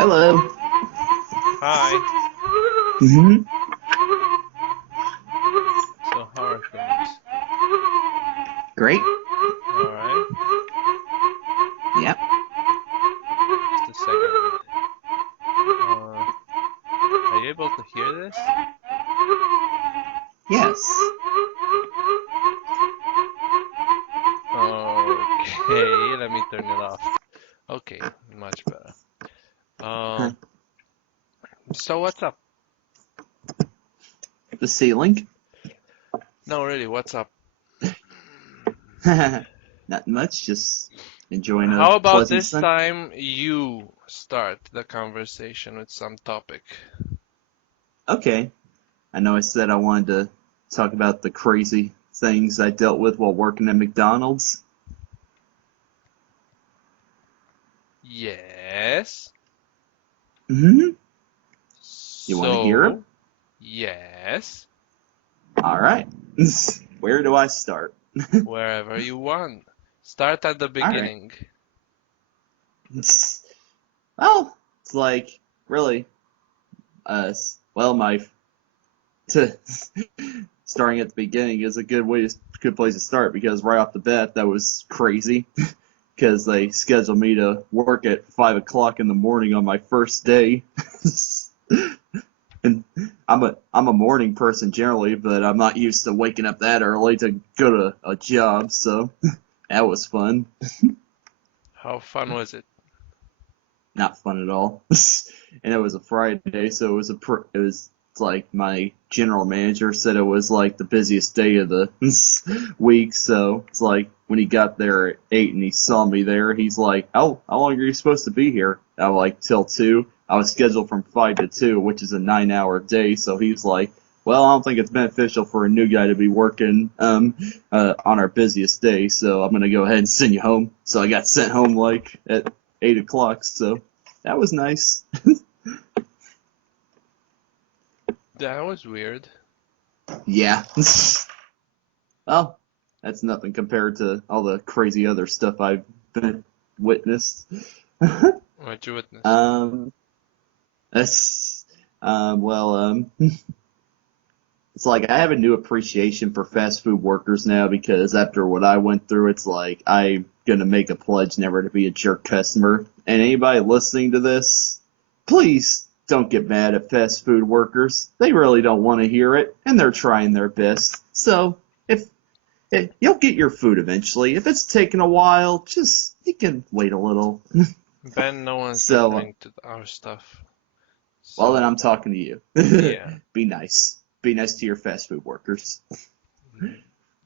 Hello. Hi. hmm So how are things? Great. All right. Yep. Just a second. Are you able to hear this? Yes. Okay, let me turn it off. Okay, much better. Huh. Um, so what's up? The ceiling. No, really, what's up? Not much. Just enjoying a How about pleasant this sun. time you start the conversation with some topic? Okay. I know I said I wanted to talk about the crazy things I dealt with while working at McDonald's. Yes. hmm You want to hear it? So, yes, All right. Where do I start? wherever you want. Start at the All right. beginning. Well, it's like really. Well, my to starting at the beginning is a good place to start because right off the bat that was crazy because they scheduled me to work at 5 o'clock in the morning on my first day. And I'm a morning person generally, but I'm not used to waking up that early to go to a job, so that was fun. How fun was it? Not fun at all. And it was a Friday, so it's like my general manager said it was like the busiest day of the week. So it's like when he got there at 8 and he saw me there, he's like, "Oh, how long are you supposed to be here?" I'm like, "Till 2." I was scheduled from 5 to 2, which is a 9-hour day. So he's like, "Well, I don't think it's beneficial for a new guy to be working on our busiest day, so I'm gonna go ahead and send you home." So I got sent home like at 8 o'clock. So that was nice. That was weird. Yeah. Well, that's nothing compared to all the crazy other stuff I've been witnessed. What'd you witness? um, that's well, it's like I have a new appreciation for fast food workers now because after what I went through, it's like I'm gonna make a pledge never to be a jerk customer. And anybody listening to this, please don't get mad at fast food workers. They really don't want to hear it, and they're trying their best. So if you'll get your food eventually. If it's taking a while, just you can wait a little. Ben, no one's So, listening to our stuff. well, then So, I'm talking to you. yeah. Be nice. Be nice to your fast food workers.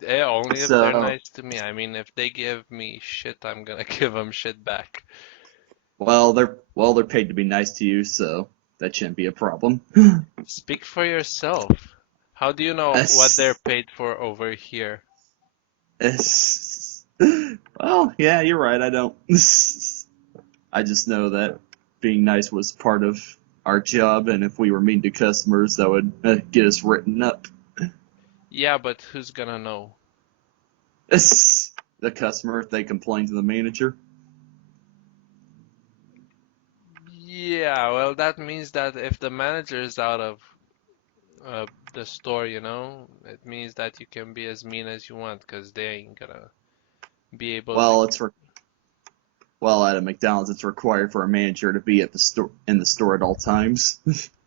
Only if they're So, nice to me. I mean, if they give me shit, I'm gonna give them shit back. well they're paid to be nice to you, so that shouldn't be a problem. Speak for yourself. How do you know what they're Es- paid for over here? es- well, yeah, you're right. I don't. I just know that being nice was part of our job, and if we were mean to customers, that would get us written up. Yeah, but who's gonna know? The customer, if they complain to the manager. Yeah, well, that means that if the manager is out of the store, it means that you can be as mean as you want because they ain't gonna be able to. Well, well at a McDonald's, it's required for a manager to be at the store in the store at all times.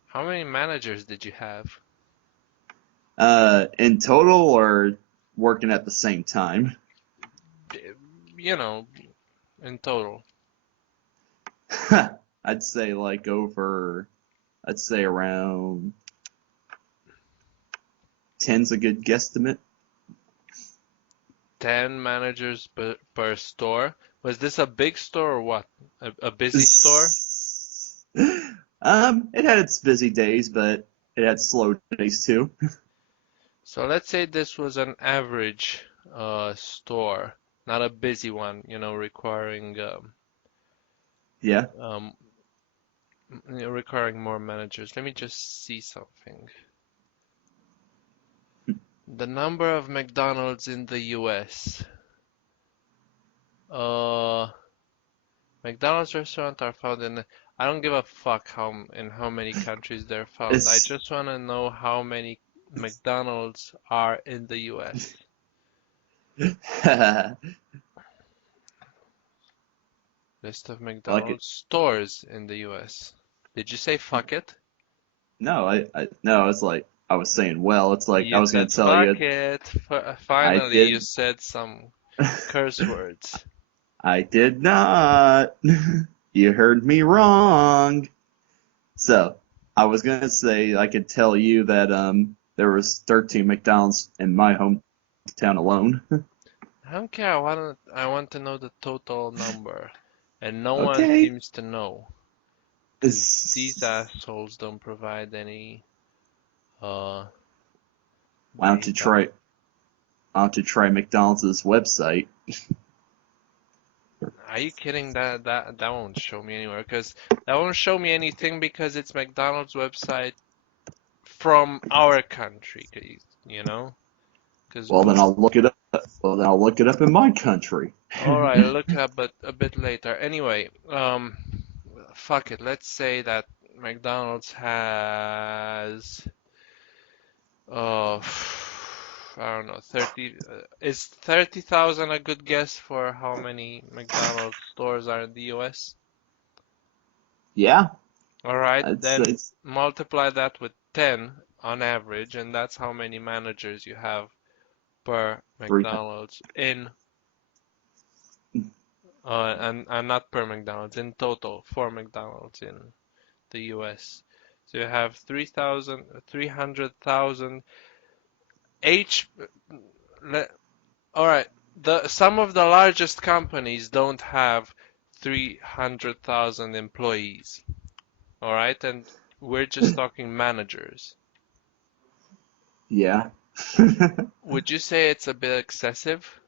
How many managers did you have? In total, or working at the same time. Eh, You know, in total. I'd say like over. I'd say around ten's a good guesstimate. 10 managers per store. Was this a big store or what? A busy store? It had its busy days, but it had slow days too. So let's say this was an average store, not a busy one, requiring Yeah. um, requiring more managers. Let me just see something. The number of McDonald's in the US. Uh, McDonald's restaurants are found in. I don't give a fuck in how many countries they're found. I It's just want to know how many McDonald's are in the US. like List of it. McDonald's stores in the US. Did you say fuck it? No, no. It's like I was saying. Well, it's like I You was gonna said tell you. fuck it. I Finally, you did. said some curse words. I did not. You heard me wrong. So I was gonna say I could tell you that there was 13 McDonald's in my hometown alone. I don't care. I want to know the total number. And no one Okay. seems to know. Because these It's- assholes don't provide any uh Why don't you data. try? Why don't you try McDonald's website? Are you kidding? That won't show me anywhere. Because that won't show me anything because it's McDonald's website from our country. You know? Because Well, then I'll look it up. Well, then I'll look it up in my country. all right, I'll look it up but a bit later. Anyway, fuck it. Let's say that McDonald's has uh I don't know, 30 is 30,000 a good guess for how many McDonald's stores are in the US? Yeah, All right, then it's multiply that with 10 on average, and that's how many managers you have per 300. McDonald's in and not per McDonald's, in total for McDonald's in the US. So you have 3,000, 300,000 H. All right. Some of the largest companies don't have 300,000 employees. All right, and we're just talking managers. Yeah. Would you say it's a bit excessive?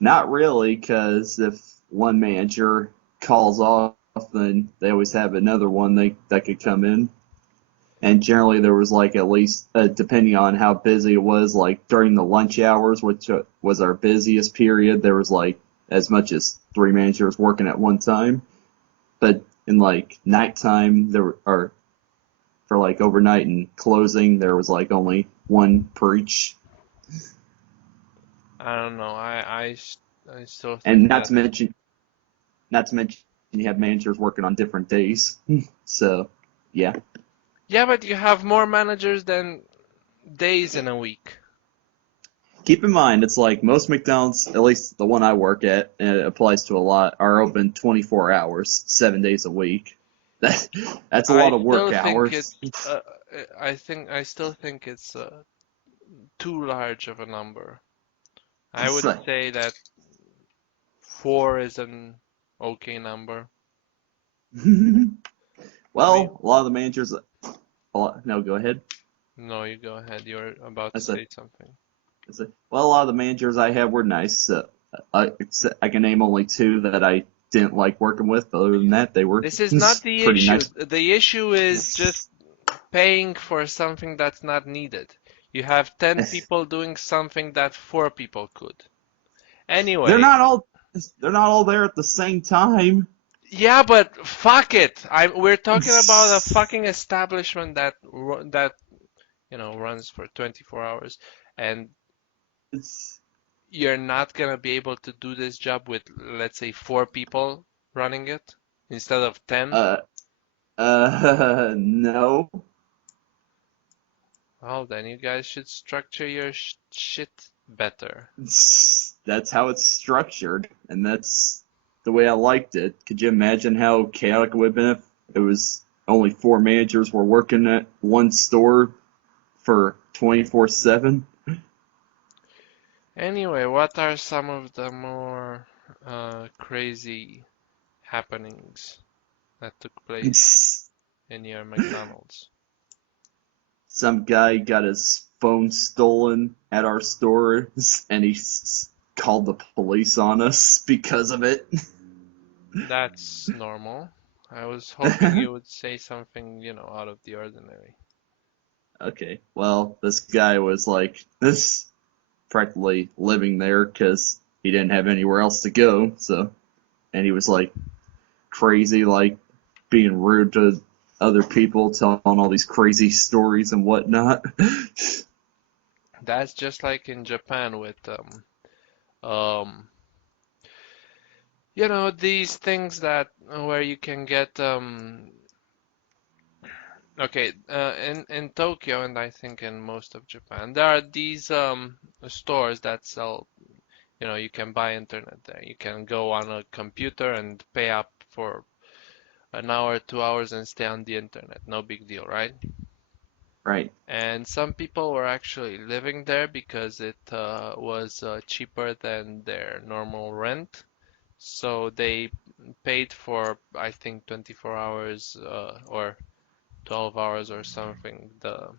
Not really, because if one manager calls off, then they always have another one that could come in. And generally, there was like at least, depending on how busy it was, like during the lunch hours, which was our busiest period, there was like as much as three managers working at one time. But in like nighttime, or for like overnight and closing, there was like only one per each. I don't know. I still And think that. not to mention, you have managers working on different days. So, yeah. Yeah, but you have more managers than days in a week. Keep in mind, it's like most McDonald's, at least the one I work at, and it applies to a lot, are open 24 hours, 7 days a week. That, that's a I lot of work still think hours. it's. I still think it's too large of a number. I It's would like, say that four is an okay number. I mean, well, a lot of the managers, no, go ahead. no, you go ahead. You're about I to said, say something. well, a lot of the managers I had were nice. I can name only two that I didn't like working with, but other than that, they were This is not the pretty issue. nice. The issue is just paying for something that's not needed. You have 10 people doing something that 4 people could. They're Anyway, not all they're not all there at the same time. yeah, but fuck it. We're talking about a fucking establishment that runs for 24 hours, and It's you're not gonna be able to do this job with, let's say, 4 people running it instead of 10. uh no. Well, then you guys should structure your shit better. That's how it's structured, and that's the way I liked it. Could you imagine how chaotic it would have been if it was only four managers were working at one store for 24/7? Anyway, what are some of the more crazy happenings that took place in your McDonald's? Some guy got his phone stolen at our store, and he called the police on us because of it. That's normal. I was hoping you would say something, out of the ordinary. Okay, well, this guy was like this practically living there because he didn't have anywhere else to go. So, and he was like crazy, like being rude to other people, telling all these crazy stories and whatnot. That's just like in Japan with um these things that where you can get okay, in Tokyo and I think in most of Japan, there are these stores that sell, you can buy internet there. You can go on a computer and pay up for an hour, 2 hours and stay on the internet. No big deal, right? Right. And some people were actually living there because it was cheaper than their normal rent. So they paid for, I think, 24 hours or 12 hours or something, the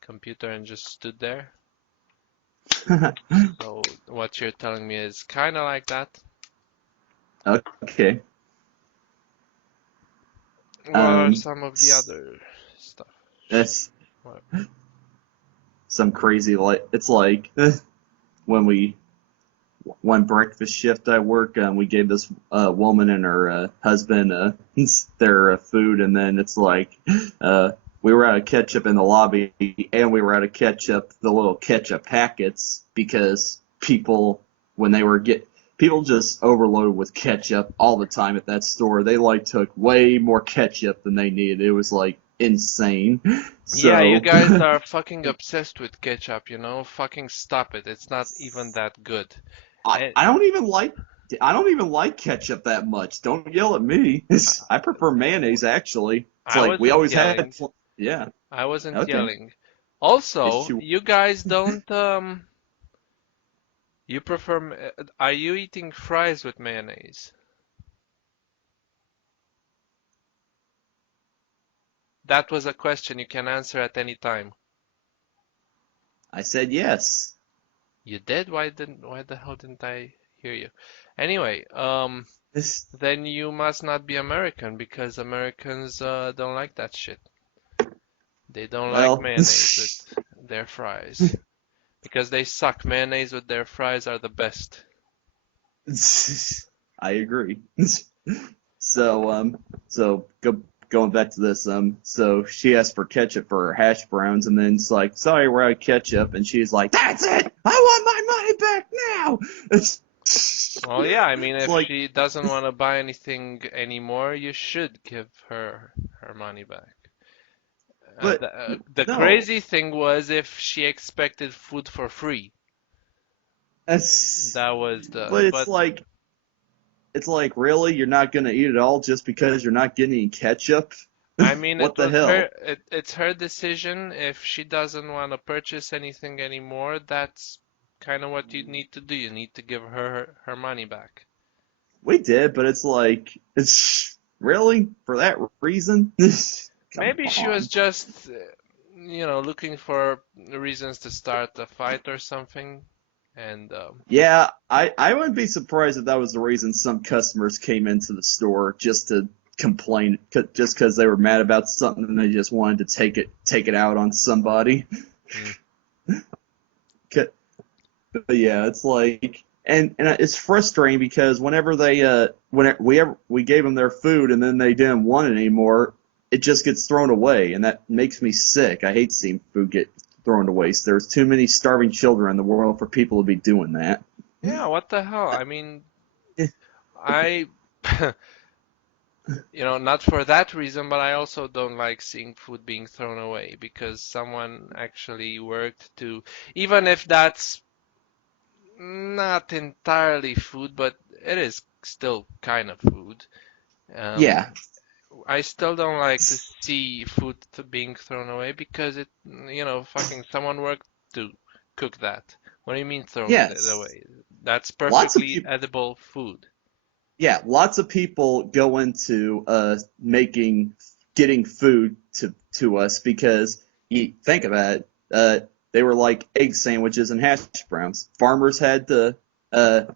computer and just stood there. So what you're telling me is kind of like that. Okay. What are Um, some of the s- other stuff? that's What? some crazy, like it's like when we one breakfast shift I work, we gave this woman and her husband their food, and then it's like uh, we were out of ketchup in the lobby, and we were out of ketchup, the little ketchup packets, because when they were people just overloaded with ketchup all the time at that store. They like took way more ketchup than they needed. It was like insane. Yeah, you So guys are fucking obsessed with ketchup, Fucking stop it. It's not even that good. I, And I don't even like I don't even like ketchup that much. Don't yell at me. I prefer mayonnaise actually. It's I like we wasn't always had. yelling. Yeah. I wasn't Okay. yelling. Yes, Also, you. you guys don't you prefer are you eating fries with mayonnaise? That was a question you can answer at any time. I said yes. You did? Why the hell didn't I hear you? Anyway, This. then you must not be American because Americans don't like that shit. They don't like Well. mayonnaise with their fries because they suck. Mayonnaise with their fries are the best. I agree. So going back to this, so she asked for ketchup for her hash browns, and then it's like, sorry, we're out of ketchup, and she's like, that's it, I want my money back now. Well, yeah, I mean, It's if like, she doesn't want to buy anything anymore, you should give her her money back. but The no, crazy thing was if she expected food for free. that's, That was the, but but it's like, really, you're not gonna eat it all just because you're not getting any ketchup? I mean, What the hell? it's her decision. If she doesn't want to purchase anything anymore, that's kind of what you need to do. You need to give her money back. We did, but it's like, it's really for that reason? Come Maybe she was on. just, looking for reasons to start a fight or something. And Yeah, I wouldn't be surprised if that was the reason some customers came into the store just to complain, just because they were mad about something and they just wanted to take it out on somebody. mm, But yeah, it's like, and it's frustrating because whenever we gave them their food and then they didn't want it anymore, it just gets thrown away, and that makes me sick. I hate seeing food get thrown to waste. There's too many starving children in the world for people to be doing that. yeah, what the hell? I mean, Eh, I, not for that reason, but I also don't like seeing food being thrown away because someone actually worked to, even if that's not entirely food, but it is still kind of food. Um, Yeah, I still don't like to see food being thrown away because fucking someone worked to cook that. What do you mean thrown it yes. away? That's Lots of perfectly people. edible food. Yeah, lots of people go into getting food to us because you think about it, they were like egg sandwiches and hash browns. Farmers had to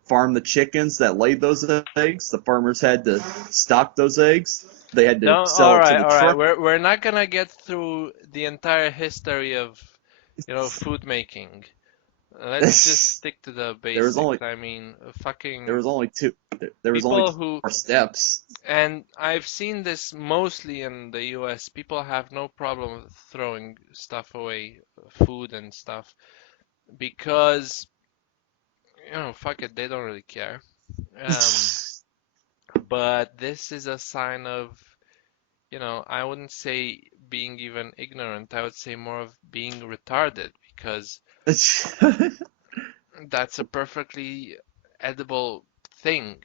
farm the chickens that laid those eggs. The farmers had to stock those eggs. They had to Don't, sell it to the all right. truck. We're not gonna get through the entire history of, food making. Let's just stick to the there was basics. only I mean, there fucking was only two there was only people two who more steps. And I've seen this mostly in the US. People have no problem with throwing stuff away, food and stuff, because, fuck it, they don't really care. Um, but this is a sign of, I wouldn't say being even ignorant. I would say more of being retarded, because that's a perfectly edible thing.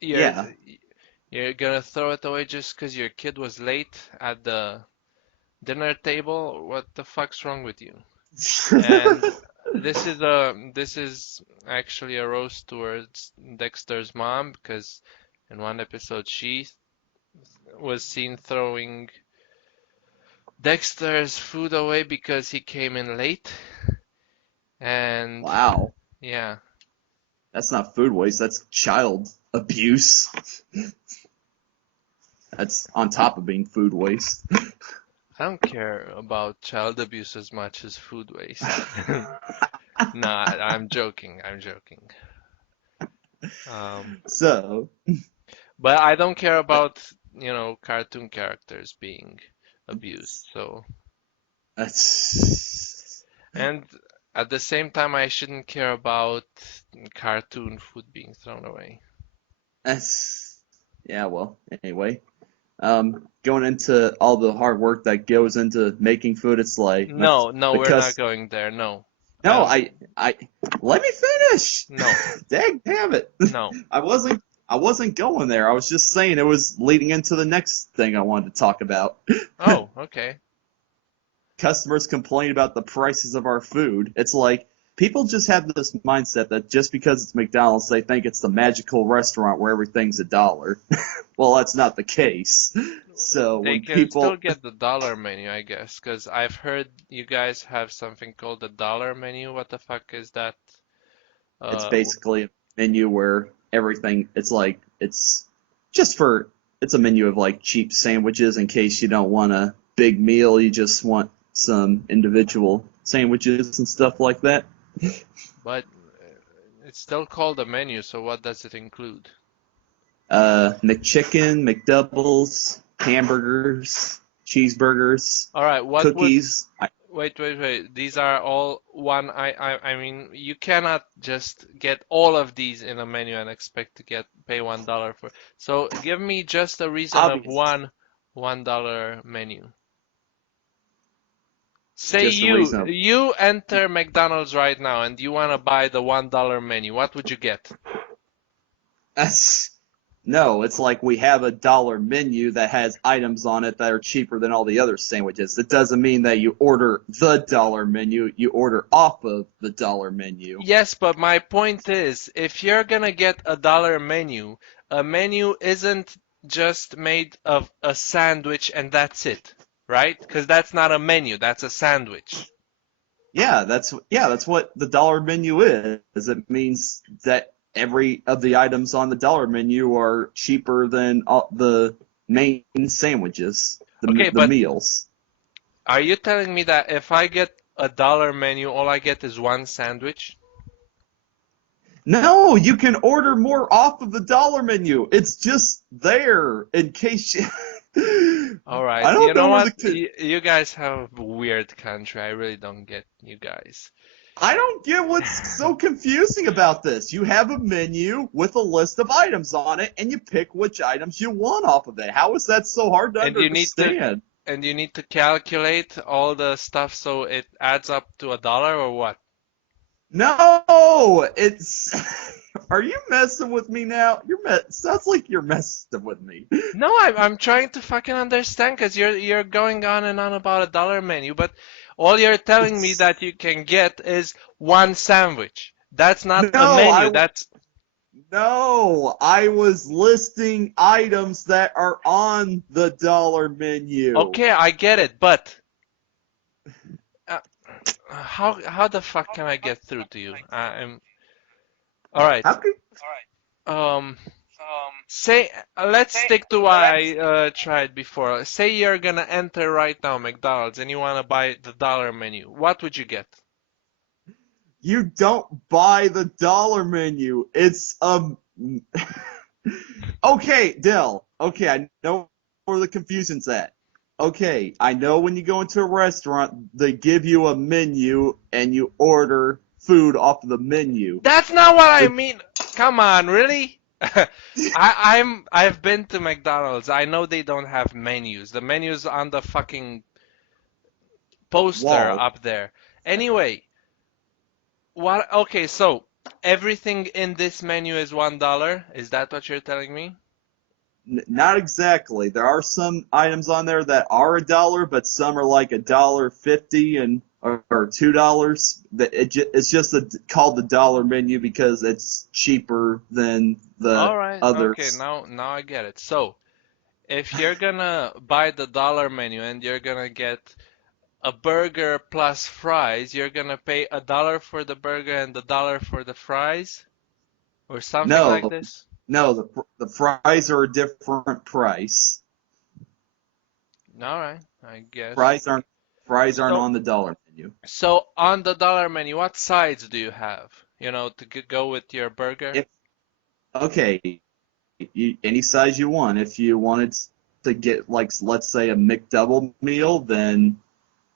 You're Yeah. you're gonna throw it away just because your kid was late at the dinner table? What the fuck's wrong with you? And this is actually a roast towards Dexter's mom, because in one episode she was seen throwing Dexter's food away because he came in late. And Wow. yeah, That's not food waste. That's child abuse. That's on top of being food waste. I don't care about child abuse as much as food waste. No, I'm joking. I'm joking. Um, So, but I don't care about, cartoon characters being abused. So, that's and at the same time, I shouldn't care about cartoon food being thrown away. that's yeah. Well, anyway, going into all the hard work that goes into making food, it's like No, no, we're not because going there. No, I no, don't. I let me finish. No, Dang, damn it! no. I wasn't going there. I was just saying it was leading into the next thing I wanted to talk about. Oh, okay. Customers complain about the prices of our food. It's like people just have this mindset that just because it's McDonald's, they think it's the magical restaurant where everything's a dollar. Well, that's not the case. So They when can still people, get the dollar menu, I guess, because I've heard you guys have something called the dollar menu. What the fuck is that? it's Uh, basically a menu where everything, it's like, just for, it's a menu of like cheap sandwiches in case you don't want a big meal, you just want some individual sandwiches and stuff like that. but it's still called a menu, so what does it include? McChicken, McDoubles, hamburgers, cheeseburgers, All right, what would cookies. wait, wait, wait. These are all one. I mean, you cannot just get all of these in a menu and expect to pay $1 for. So give me just a reason of Obvious, $1 menu. Say just a you reason. you enter McDonald's right now and you want to buy the $1 menu. What would you get? That's no. It's like we have a dollar menu that has items on it that are cheaper than all the other sandwiches. It doesn't mean that you order the dollar menu. You order off of the dollar menu. Yes, but my point is, if you're gonna get a menu isn't just made of a sandwich and that's it, right? Because that's not a menu, that's a sandwich. Yeah, that's what the dollar menu is. It means that every of the items on the dollar menu are cheaper than all the main sandwiches, Okay, the but meals. are you telling me that if I get a dollar menu, all I get is one sandwich? No, you can order more off of the dollar menu. It's just there in case you. All right, I you don't know know where what? the. You guys have a weird country. I really don't get you guys. I don't get what's so confusing about this. You have a menu with a list of items on it, and you pick which items you want off of it. How is that so hard to And you need to understand? and you need to calculate all the stuff so it adds up to $1 or what? No, it's. Are you messing with me now? Sounds like you're messing with me. No, I'm trying to fucking understand because you're going on and on about a dollar menu, but all you're telling me It's that you can get is one sandwich. That's not a no, menu. That's no, I was listing items that are on the dollar menu. okay, I get it, but uh, how the fuck can I get through to you? I'm all right. How could Um, say let's stick to what I tried before. Say you're gonna enter right now McDonald's and you wanna buy the dollar menu. What would you get? you don't buy the dollar menu? It's okay, Dill. Okay, I know where the confusion's at. Okay, I know when you go into a restaurant, they give you a menu and you order food off of the menu. That's not what I The mean. Come on, really? I've been to McDonald's. I know they don't have menus. The menu's on the fucking poster wall. up there. Anyway, what? Okay, so everything in this menu is $1. Is that what you're telling me? Not exactly. There are some items on there that are $1, but some are like $1.50 and or $2. That it's just called the dollar menu because it's cheaper than the All right. Okay, others. now I get it. So, if you're gonna buy the dollar menu and you're gonna get a burger plus fries, you're gonna pay $1 for the burger and $1 for the fries, or something like No, this. no, the fries are a different price. All right, I guess. Fries aren't fries aren't So, on the dollar menu. so on the dollar menu, what sides do you have? You know, to go with your burger? If okay, any size you want. If you wanted to get like let's say a McDouble meal, then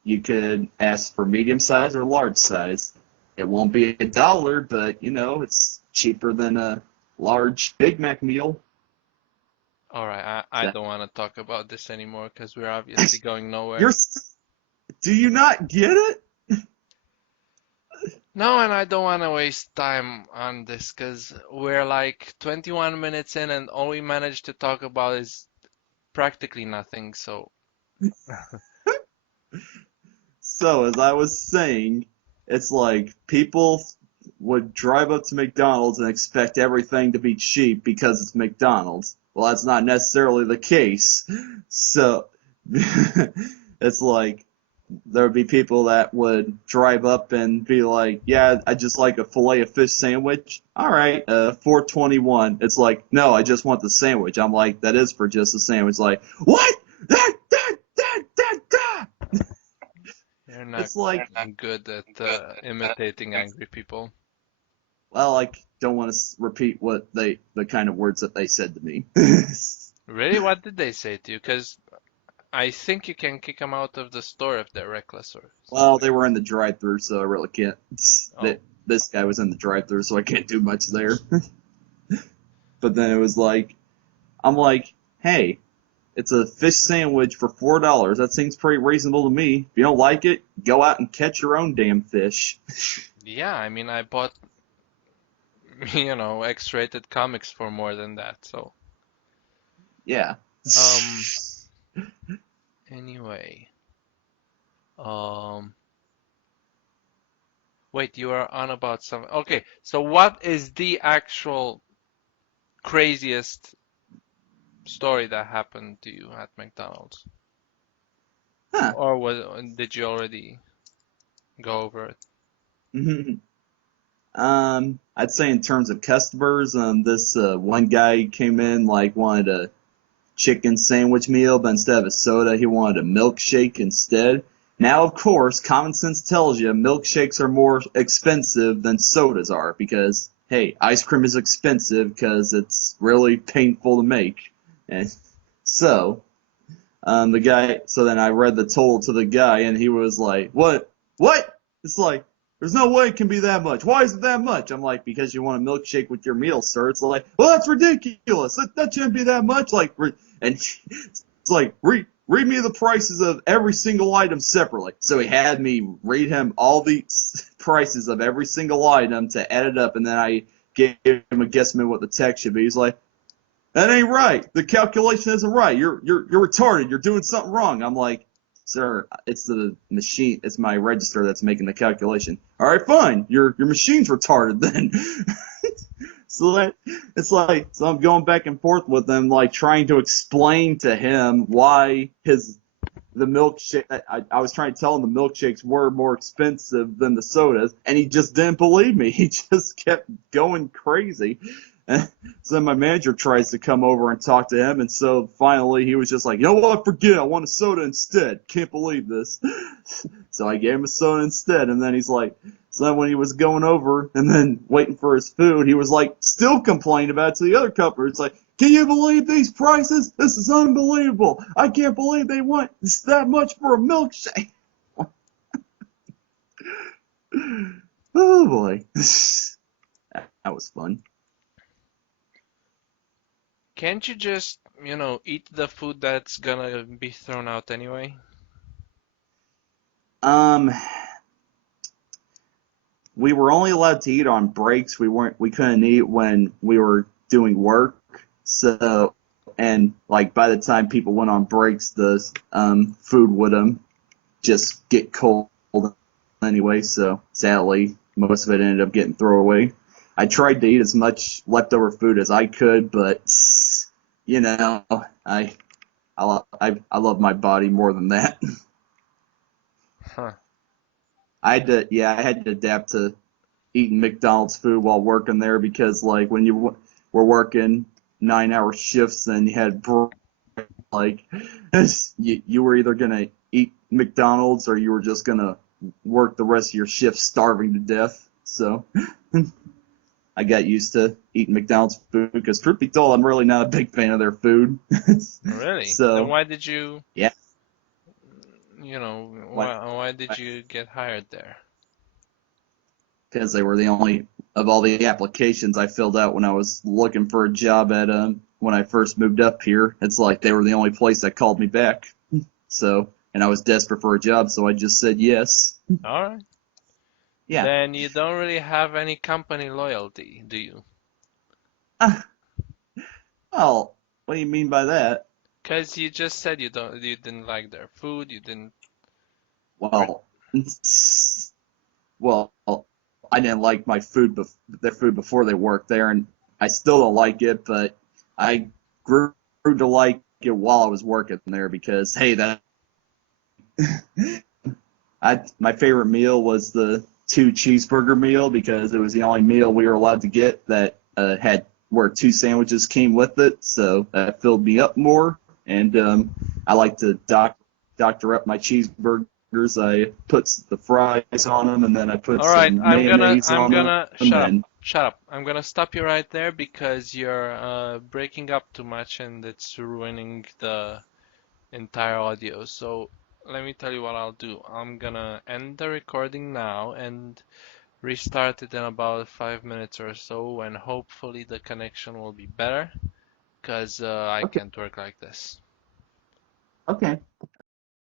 you could ask for medium size or large size. It won't be $1, but it's cheaper than a large Big Mac meal. All right, I That don't want to talk about this anymore because we're obviously going you're nowhere. do you not get it? No, and I don't want to waste time on this because we're like 21 minutes in and all we managed to talk about is practically nothing. So, So as I was saying, it's like people would drive up to McDonald's and expect everything to be cheap because it's McDonald's. Well, that's not necessarily the case. So it's like there would be people that would drive up and be like, "Yeah, I just like a fillet of fish sandwich." All right, 4.21. It's like, "No, I just want the sandwich." I'm like, "That is for just a sandwich." Like, "What? That." you're not It's like, good at imitating angry people. well, I don't want to repeat the kind of words that they said to me. Really? What did they say to you? Because I think you can kick them out of the store if they're reckless or Well, something. they were in the drive-through, so I really can't. Oh, That this guy was in the drive-through, so I can't do much there. But then it was like, I'm like, hey, it's a fish sandwich for $4. That seems pretty reasonable to me. If you don't like it, go out and catch your own damn fish. yeah, I mean, I bought, X-rated comics for more than that. So, Yeah. um, anyway, um, wait, you are on about some. Okay, so what is the actual craziest story that happened to you at McDonald's? Huh. Or did you already go over it? I'd say in terms of customers, this one guy came in like wanted a chicken sandwich meal, but instead of a soda, he wanted a milkshake instead. Now, of course, common sense tells you milkshakes are more expensive than sodas are because, hey, ice cream is expensive because it's really painful to make. And so, so then I read the total to the guy, and he was like, "What? What?" It's like, there's no way it can be that much. Why is it that much? I'm like, because you want a milkshake with your meal, sir. It's like, well, that's ridiculous. That shouldn't be that much. And it's like, read me the prices of every single item separately. So he had me read him all the prices of every single item to add it up, and then I gave him a guesstimate what the text should be. He's like, that ain't right. The calculation isn't right. You're retarded. You're doing something wrong. I'm like, sir, it's the machine. It's my register that's making the calculation. All right, fine. Your machine's retarded then. So it's like so I'm going back and forth with him, like trying to explain to him why the milkshake. I was trying to tell him the milkshakes were more expensive than the sodas, and he just didn't believe me. He just kept going crazy. And so then my manager tries to come over and talk to him, and so finally he was just like, you know what, forget it. I want a soda instead. Can't believe this. So I gave him a soda instead, and then he's like, so then when he was going over and then waiting for his food, he was like, still complaining about it to the other customer. It's like, Can you believe these prices? This is unbelievable. I can't believe they want that much for a milkshake. Oh boy. That was fun. Can't you just, eat the food that's gonna be thrown out anyway? Um, we were only allowed to eat on breaks. We couldn't eat when we were doing work. So, and like by the time people went on breaks, the food would just get cold anyway. So sadly, most of it ended up getting thrown away. I tried to eat as much leftover food as I could, but you know, I I love my body more than that. Huh. I had to adapt to eating McDonald's food while working there because like when you were working 9 hour shifts and you had like you were either gonna eat McDonald's or you were just gonna work the rest of your shift starving to death. So I got used to eating McDonald's food because truth be told, I'm really not a big fan of their food. Really? Then So why did you, yeah, you know, like why did you get hired there? because they were the only of all the applications I filled out when I was looking for a job at when I first moved up here. It's like they were the only place that called me back. So and I was desperate for a job, so I just said yes. All right. Yeah. Then you don't really have any company loyalty, do you? Ah, well, what do you mean by that? Because you just said you didn't like their food, you didn't. Or, Well, well, I didn't like their food before they worked there, and I still don't like it. But I grew to like it while I was working there because hey, that I my favorite meal was the two cheeseburger meal because it was the only meal we were allowed to get that had where two sandwiches came with it. So that filled me up more, and I like to doctor up my cheeseburgers. I put the fries on them, and then I put all right, some mayonnaise I'm on gonna them, shut up, and shut up. I'm gonna stop you right there because you're breaking up too much and it's ruining the entire audio. So let me tell you what I'll do. I'm gonna end the recording now and restart it in about 5 minutes or so, and hopefully the connection will be better because I okay, can't work like this. okay.